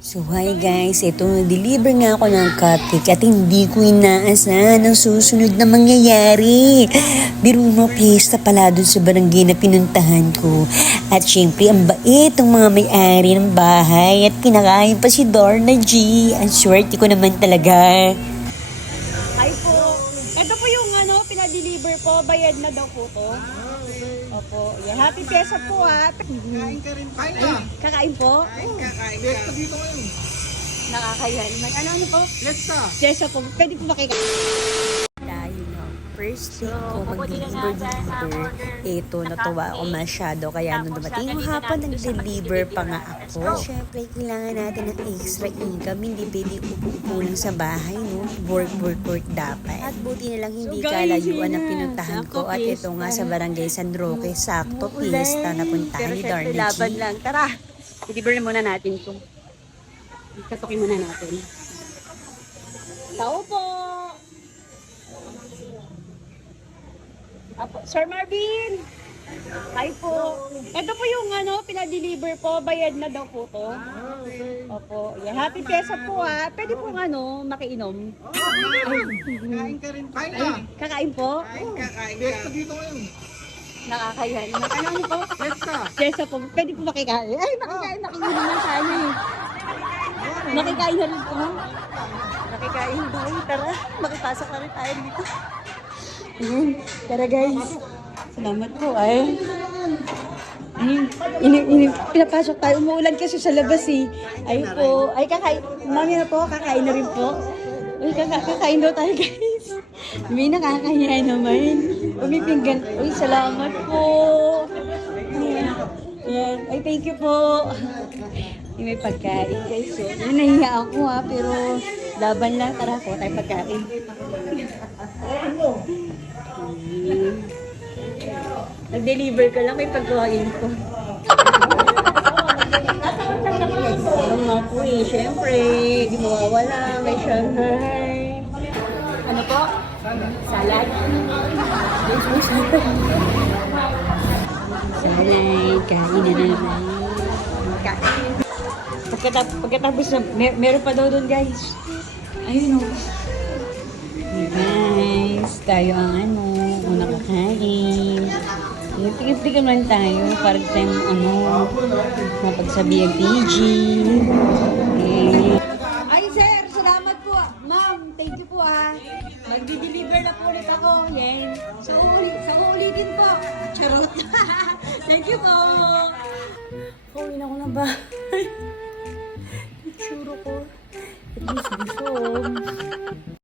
So hi guys, ito deliver nga ako ng cupcake at hindi ko inaasahan ang susunod na mangyayari. Biro mo, piyesta pala dun sa barangay na pinuntahan ko. At syempre, ang bait ng mga may-ari ng bahay at kinakain pa si Dorna G. Ang swerte ko naman talaga. Hi po. Ito po yung pinadeliver po. Bayad na daw po to. Opo. Yan. Happy Pesa po ha. Kain ka rin. Kain ka. Kakain po? Kain ka. Fiesta dito ngayon. Nakakaya naman. Ano po? Fiesta. Pesa po. Pwede po makikain. Dahil first week ko mag-deliver. Ito, natuwa ako masyado. Kaya nung dumating yung hapon, nag-deliver pa nga ako. Siyempre, kailangan natin ng extra income. Hindi pwede upo lang sa bahay, no? Work dapat. At buti na lang hindi kalayuan na pinuntahan ko. At ito nga sa barangay San Roque, sakto pista na puntahan ni Darna G. Laban lang. Tara. Deliver na muna natin ito. Katukin muna natin. Tao po. Apo, Sir Marvin. Hi po. Ito po yung pinadeliver po. Bayad na daw po to. Opo. Yan. Happy Pesa po ha. Pwede po makiinom. Kain ka rin. Kain ka. Kakain po? Kain ka. Fiesta dito ngayon. Nakakaya naman. Ano po? Fiesta. Pesa po. Pwede po makikain. Ay, makikain naman sana eh. Makikain na rin po. Makikain doon. Tara, makipasok na rin tayo dito. Ayan. Tara guys. Salamat po ay. Pinapasok tayo. Umuulan kasi sa labas eh. Ay po. Ay kakain. Mami na po. Kakain na rin po. Uy, kakain daw tayo guys. May nakakahiya naman. Umipinggan. Uy, salamat po. Ayan. Ay, thank you po. May pagkain guys. So, nahiya ako ha. Pero laban lang. Tara po tayo pagkain. Nag-deliver ka lang, may pagkain ko. Oo nga po eh, syempre, di mawawala, may Shanghai. Ano po? Salad? Salad, kain na naman. Kain. Pagkatapos na, meron pa daw doon guys. Ayun o. Guys, tayo ang una kakain. Tigil-tigil lang tayo para tayo mapagsabi ang PG. Okay. Ay sir, salamat po. Ma'am, thank you po ah. Magdi-deliver na po ulit ako. Yan. So ulitin po. Charot. Thank you po. Uwi na ako ng bahay. Sure ko. At least before.